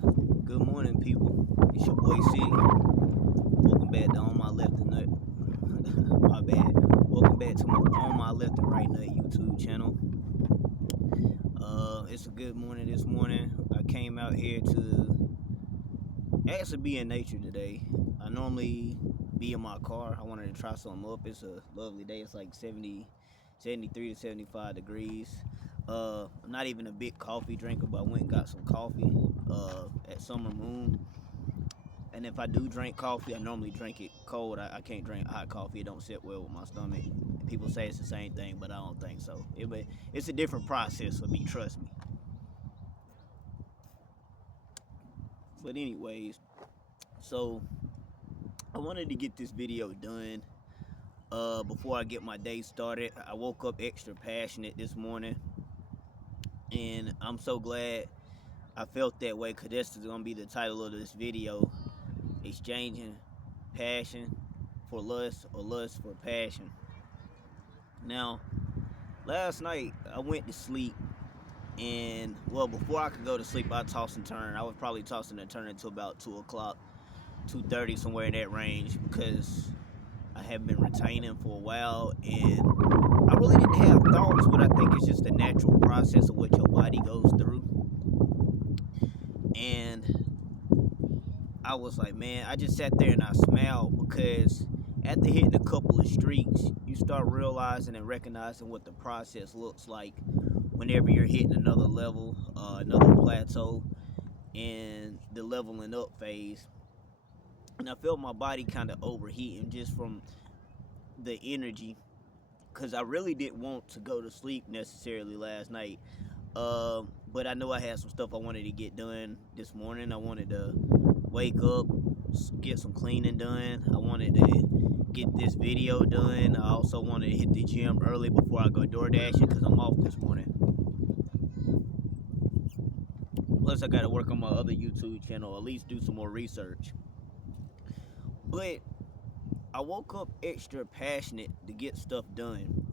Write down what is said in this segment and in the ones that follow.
Good morning, people. It's your boy City. Welcome back to On My Left and Nut. My bad. Welcome back to On My Left and Right Nut YouTube channel. It's a good morning this morning. I came out here to actually be in nature today. I normally be in my car. I wanted to try something up. It's a lovely day. It's like 73 to 75 degrees. I'm not even a big coffee drinker, but I went and got some coffee at Summer Moon. And if I do drink coffee, I normally drink it cold. I can't drink hot coffee. It don't sit well with my stomach. People say it's the same thing, but I don't think so. It's a different process for me, trust me. But anyways, so I wanted to get this video done before I get my day started. I woke up extra passionate this morning, and I'm so glad I felt that way, because that's going to be the title of this video: exchanging passion for lust, or lust for passion. Now, last night I went to sleep, and before I could go to sleep, I tossed and turned. I was probably tossing and turning until about 2 o'clock, 2:30, somewhere in that range, because I have been retaining for a while, and I really didn't have thoughts, but I think it's just a natural process of what your body goes through. And I was like, man, I just sat there and I smiled, because after hitting a couple of streaks, you start realizing and recognizing what the process looks like whenever you're hitting another level, another plateau, and the leveling up phase. And I felt my body kind of overheating just from the energy, because I really didn't want to go to sleep necessarily last night. But I know I had some stuff I wanted to get done this morning. I wanted to wake up, get some cleaning done. I wanted to get this video done. I also wanted to hit the gym early before I go door dashing, because I'm off this morning. Plus, I got to work on my other YouTube channel, at least do some more research. But I woke up extra passionate to get stuff done.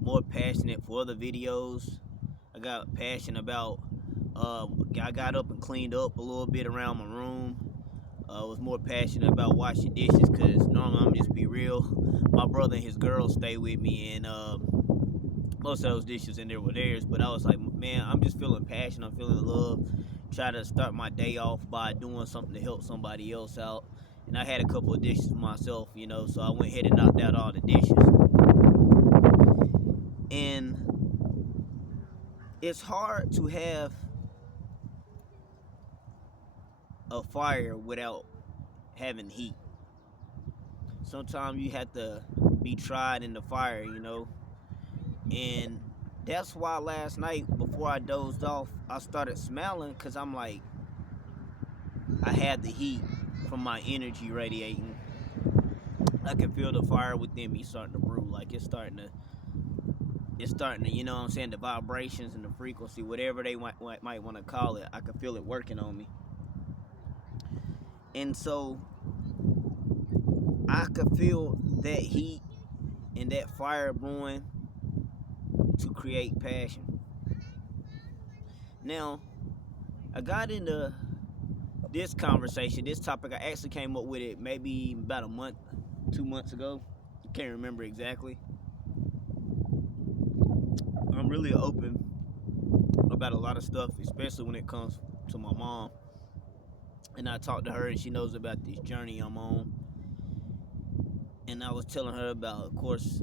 More passionate for other videos. I got passionate about, I got up and cleaned up a little bit around my room. I was more passionate about washing dishes, because normally, I'm just be real, my brother and his girl stay with me, and most of those dishes in there were theirs. But I was like, man, I'm just feeling passion. I'm feeling love. Try to start my day off by doing something to help somebody else out. And I had a couple of dishes myself, so I went ahead and knocked out all the dishes. And it's hard to have a fire without having heat. Sometimes you have to be tried in the fire, And that's why last night, before I dozed off, I started smiling, because I'm like, I had the heat from my energy radiating. I can feel the fire within me starting to brew. Like it's starting to, the vibrations and the frequency, whatever they might want to call it, I can feel it working on me. And so I could feel that heat and that fire brewing to create passion. Now, I got into this conversation, this topic. I actually came up with it maybe about a month, 2 months ago. I can't remember exactly. I'm really open about a lot of stuff, especially when it comes to my mom. And I talked to her, and she knows about this journey I'm on. And I was telling her about, of course,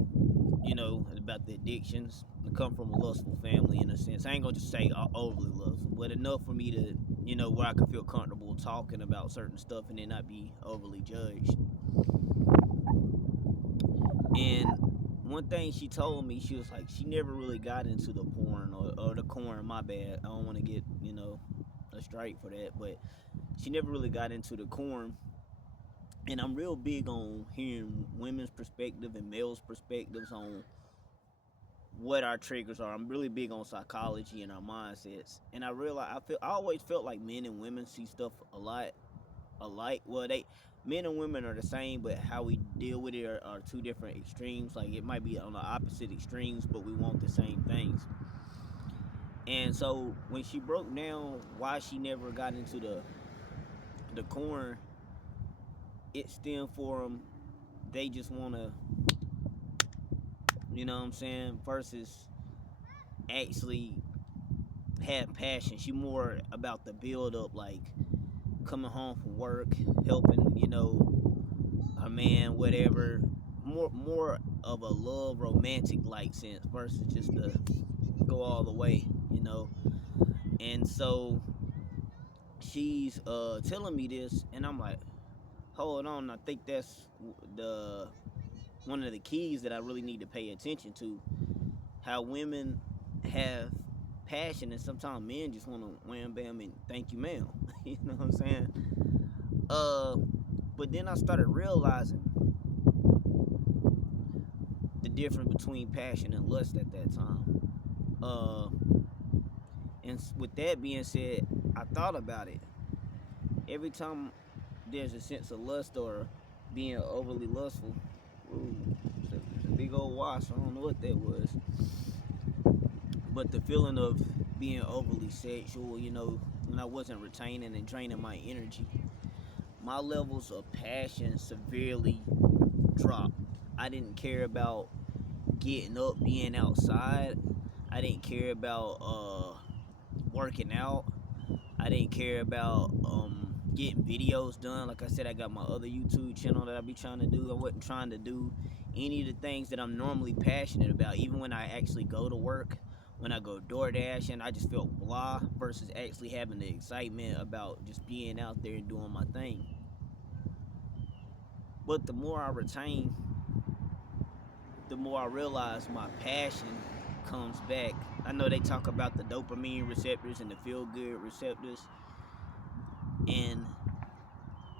about the addictions. I come from a lustful family, in a sense. I ain't gonna just say overly lustful, but enough for me to, where I can feel comfortable talking about certain stuff and then not be overly judged. And one thing she told me, she was like, she never really got into the porn or the corn. My bad. I don't want to get, a strike for that, but she never really got into the corn. And I'm real big on hearing women's perspective and males' perspectives on what our triggers are. I'm really big on psychology and our mindsets. And I always felt like men and women see stuff a lot alike. Well, men and women are the same, but how we deal with it are two different extremes. Like, it might be on the opposite extremes, but we want the same things. And so when she broke down why she never got into the corn, it stemmed for them. They just want to, you know what I'm saying, versus actually have passion. She more about the build up, like coming home from work, helping, her man, whatever. More of a love romantic like sense versus just to go all the way. And so she's telling me this, and I'm like, hold on, I think that's the one of the keys that I really need to pay attention to. How women have passion, and sometimes men just want to wham bam and thank you, ma'am. You know what I'm saying? Uh, but then I started realizing the difference between passion and lust at that time. Uh, and with that being said, I thought about it. Every time there's a sense of lust or being overly lustful, ooh, it's a big old wash. I don't know what that was. But the feeling of being overly sexual, when I wasn't retaining and draining my energy, my levels of passion severely dropped. I didn't care about getting up, being outside. I didn't care about working out. I didn't care about getting videos done. Like I said, I got my other YouTube channel that I be trying to do. I wasn't trying to do any of the things that I'm normally passionate about. Even when I actually go to work, when I go DoorDash, and I just felt blah versus actually having the excitement about just being out there and doing my thing. But the more I retain, the more I realize my passion comes back. I know they talk about the dopamine receptors and the feel good receptors, and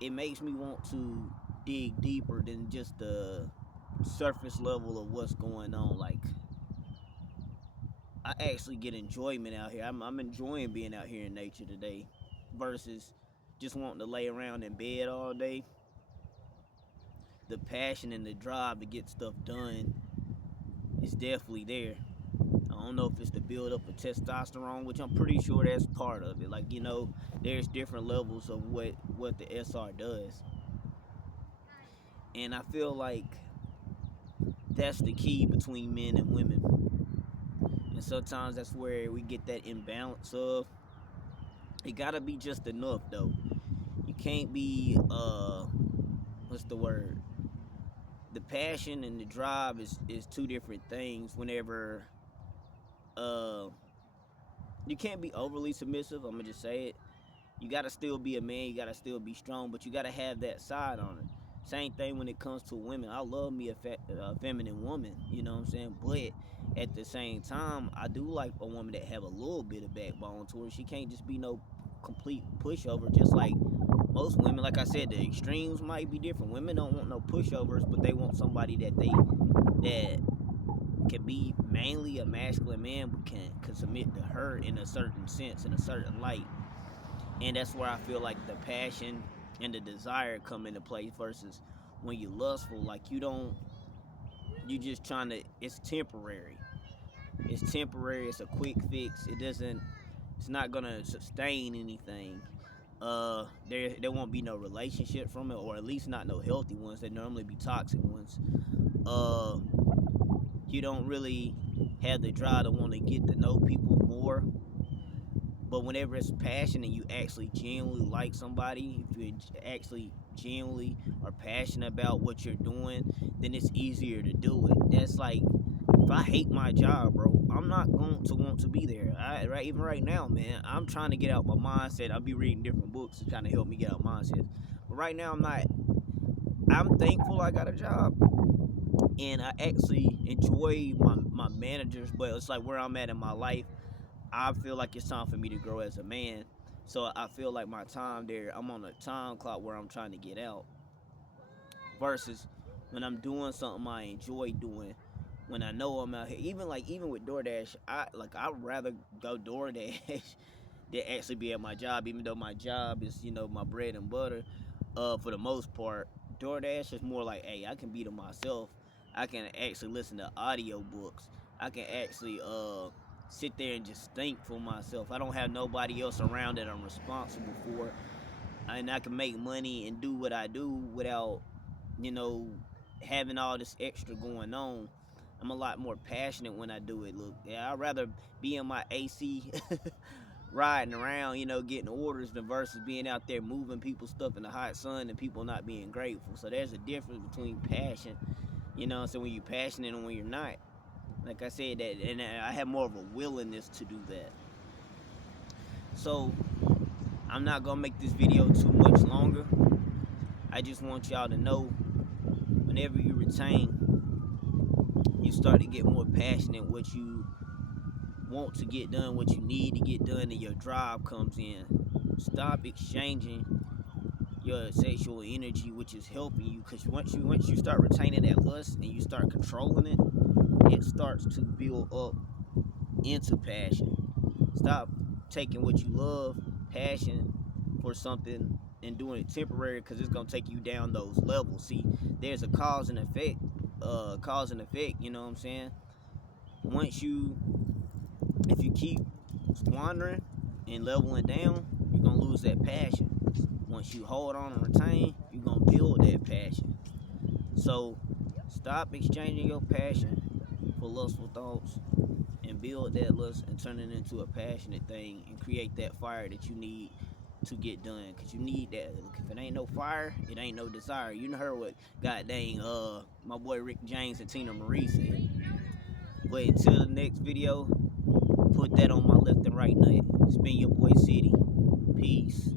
it makes me want to dig deeper than just the surface level of what's going on. Like, I actually get enjoyment out here. I'm enjoying being out here in nature today versus just wanting to lay around in bed all day. The passion and the drive to get stuff done is definitely there. I don't know if it's the build up of testosterone, which I'm pretty sure that's part of it. Like, there's different levels of what the SR does. And I feel like that's the key between men and women. And sometimes that's where we get that imbalance of, it gotta be just enough though. You can't be what's the word? The passion and the drive is two different things whenever uh you can't be overly submissive, I'm gonna just say it. You gotta still be a man, you gotta still be strong, but you gotta have that side on it. Same thing when it comes to women. I love me a feminine woman, you know what I'm saying? But at the same time, I do like a woman that have a little bit of backbone to her. She can't just be no complete pushover, just like most women. Like I said, the extremes might be different. Women don't want no pushovers, but they want somebody that can be mainly a masculine man, but can submit to her in a certain sense, in a certain light. And that's where I feel like the passion and the desire come into play versus when you lustful, like you just trying to, it's temporary. It's temporary, it's a quick fix. It's not gonna sustain anything. There won't be no relationship from it, or at least not no healthy ones. They normally be toxic ones. Uh, you don't really have the drive to want to get to know people more. But whenever it's passion and you actually genuinely like somebody, if you actually genuinely are passionate about what you're doing, then it's easier to do it. That's like, if I hate my job, bro, I'm not going to want to be there. Even right now, man, I'm trying to get out my mindset. I'll be reading different books to kind of help me get out mindset. But right now, I'm not. I'm thankful I got a job, and I actually enjoy my managers. But it's like where I'm at in my life, I feel like it's time for me to grow as a man. So I feel like my time there, I'm on a time clock where I'm trying to get out. Versus when I'm doing something I enjoy doing, when I know I'm out here, even with DoorDash, I'd rather go DoorDash than actually be at my job, even though my job is, my bread and butter. For the most part, DoorDash is more like, hey, I can be to myself. I can actually listen to audio books. I can actually sit there and just think for myself. I don't have nobody else around that I'm responsible for, and I can make money and do what I do without, you know, having all this extra going on. I'm a lot more passionate when I do it. Look, yeah, I'd rather be in my AC riding around, you know, getting orders than versus being out there moving people's stuff in the hot sun and people not being grateful. So there's a difference between passion, you know, so when you're passionate and when you're not. Like I said, that, and I have more of a willingness to do that. So I'm not gonna make this video too much longer. I just want y'all to know, whenever you retain, you start to get more passionate what you want to get done, what you need to get done, and your drive comes in. Stop exchanging your sexual energy, which is helping you, because once you start retaining that lust and you start controlling it, it starts to build up into passion. Stop taking what you love, passion, for something and doing it temporary, because it's gonna take you down those levels. See, there's a cause and effect, you know what I'm saying? If you keep squandering and leveling down, you're gonna lose that passion. Once you hold on and retain, you're gonna build that passion. So stop exchanging your passion for lustful thoughts, and build that lust and turn it into a passionate thing and create that fire that you need to get done. Because you need that. Look, if it ain't no fire, it ain't no desire. You know heard what god dang my boy Rick James and Tina Marie said. But until the next video, put that on my left and right nut. It's been your boy City. Peace.